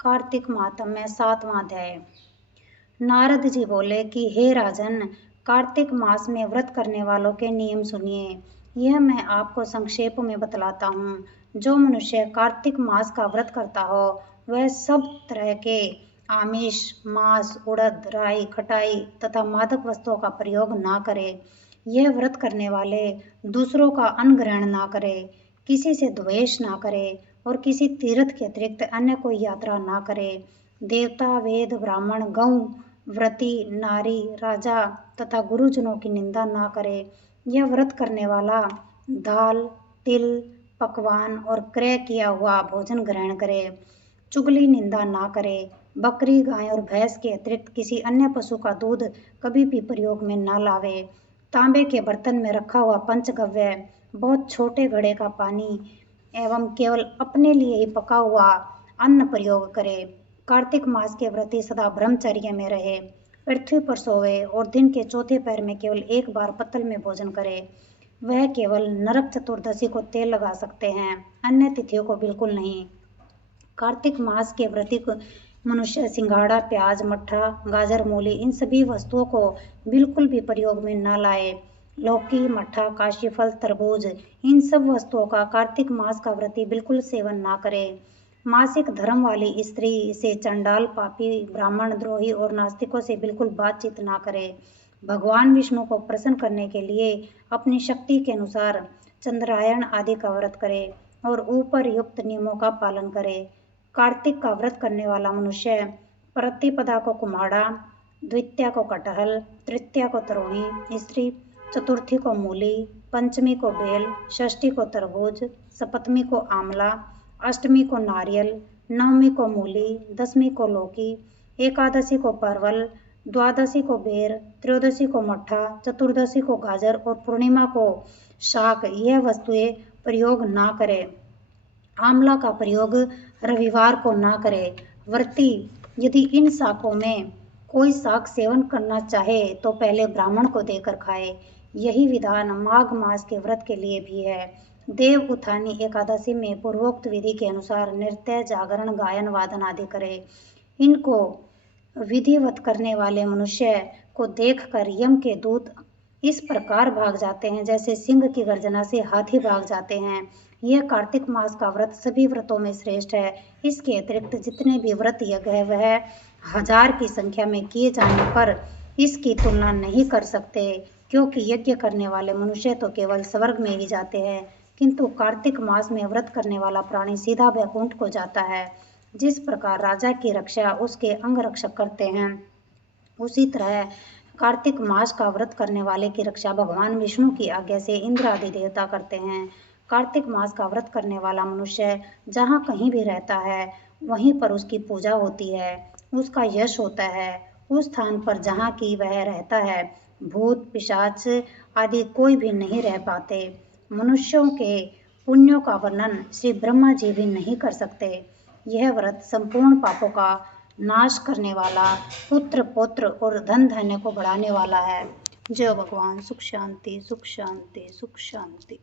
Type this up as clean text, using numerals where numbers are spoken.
कार्तिक माहात्म्य 7वां अध्याय। नारद जी बोले कि हे राजन, कार्तिक मास में व्रत करने वालों के नियम सुनिए। यह मैं आपको संक्षेप में बतलाता हूँ। जो मनुष्य कार्तिक मास का व्रत करता हो वह सब तरह के आमिष, मांस, उड़द, राई, खटाई तथा मादक वस्तुओं का प्रयोग ना करे। यह व्रत करने वाले दूसरों का अन्न ग्रहण ना करे, किसी से द्वेष ना करे और किसी तीर्थ के अतिरिक्त अन्य कोई यात्रा ना करे। देवता, वेद, ब्राह्मण, गौ, व्रती, नारी, राजा तथा गुरुजनों की निंदा ना करे। यह व्रत करने वाला दाल, तिल, पकवान और क्रय किया हुआ भोजन ग्रहण करे। चुगली, निंदा ना करे। बकरी, गाय और भैंस के अतिरिक्त किसी अन्य पशु का दूध कभी भी प्रयोग में न लावे। तांबे के बर्तन में रखा हुआ पंचगव्य, बहुत छोटे घड़े का पानी एवं केवल अपने लिए ही पका हुआ अन्न प्रयोग करे। कार्तिक मास के व्रती सदा ब्रह्मचर्य में रहे, पृथ्वी पर सोवे और दिन के चौथे पैर में केवल एक बार पत्तल में भोजन करे। वह केवल नरक चतुर्दशी को तेल लगा सकते हैं, अन्य तिथियों को बिल्कुल नहीं। कार्तिक मास के व्रती को मनुष्य सिंघाड़ा, प्याज, मट्ठा, गाजर, मूली इन सभी वस्तुओं को बिल्कुल भी प्रयोग में न लाए। लौकी, मट्ठा, काशीफल, तरबूज इन सब वस्तुओं का कार्तिक मास का व्रती बिल्कुल सेवन ना करे। मासिक धर्म वाली स्त्री से चंडाल, पापी, ब्राह्मण, द्रोही और नास्तिकों से बिल्कुल बातचीत ना करे। भगवान विष्णु को प्रसन्न करने के लिए अपनी शक्ति के अनुसार चंद्रायण आदि का व्रत करे और ऊपर युक्त नियमों का पालन करे। कार्तिक का व्रत करने वाला मनुष्य प्रतिपदा को कुम्हाड़ा, द्वितीया को कटहल, तृतीया को तरोणी स्त्री, चतुर्थी को मूली, पंचमी को बेल, षष्ठी को तरबूज, सप्तमी को आंवला, अष्टमी को नारियल, नवमी को मूली, दसवीं को लौकी, एकादशी को परवल, द्वादशी को बेर, त्रयोदशी को मट्ठा, चतुर्दशी को गाजर और पूर्णिमा को शाक यह वस्तुएं प्रयोग ना करे। आंवला का प्रयोग रविवार को ना करे। व्रती यदि इन शाकों में कोई शाक सेवन करना चाहे तो पहले ब्राह्मण को देकर खाए। यही विधान माघ मास के व्रत के लिए भी है। देव उत्थानी एकादशी में पूर्वोक्त विधि के अनुसार नृत्य, जागरण, गायन, वादन आदि करे। इनको विधिवत करने वाले मनुष्य को देखकर यम के दूत इस प्रकार भाग जाते हैं जैसे सिंह की गर्जना से हाथी भाग जाते हैं। यह कार्तिक मास का व्रत सभी व्रतों में श्रेष्ठ है। इसके अतिरिक्त जितने भी व्रत यज्ञ है वह 1000 की संख्या में किए जाने पर इसकी तुलना नहीं कर सकते, क्योंकि यज्ञ करने वाले मनुष्य तो केवल स्वर्ग में ही जाते हैं, किंतु कार्तिक मास में व्रत करने वाला प्राणी सीधा वैकुंठ को जाता है। जिस प्रकार राजा की रक्षा उसके अंग रक्षक करते हैं, उसी तरह कार्तिक मास का व्रत करने वाले की रक्षा भगवान विष्णु की आज्ञा से इंद्र आदि देवता करते हैं। कार्तिक मास का व्रत करने वाला मनुष्य जहाँ कहीं भी रहता है वहीं पर उसकी पूजा होती है, उसका यश होता है। उस स्थान पर जहाँ की वह रहता है भूत, पिशाच आदि कोई भी नहीं रह पाते। मनुष्यों के पुण्यों का वर्णन श्री ब्रह्मा जी भी नहीं कर सकते। यह व्रत संपूर्ण पापों का नाश करने वाला, पुत्र, पौत्र और धन धान्य को बढ़ाने वाला है। जय भगवान। सुख शांति, सुख शांति, सुख शांति।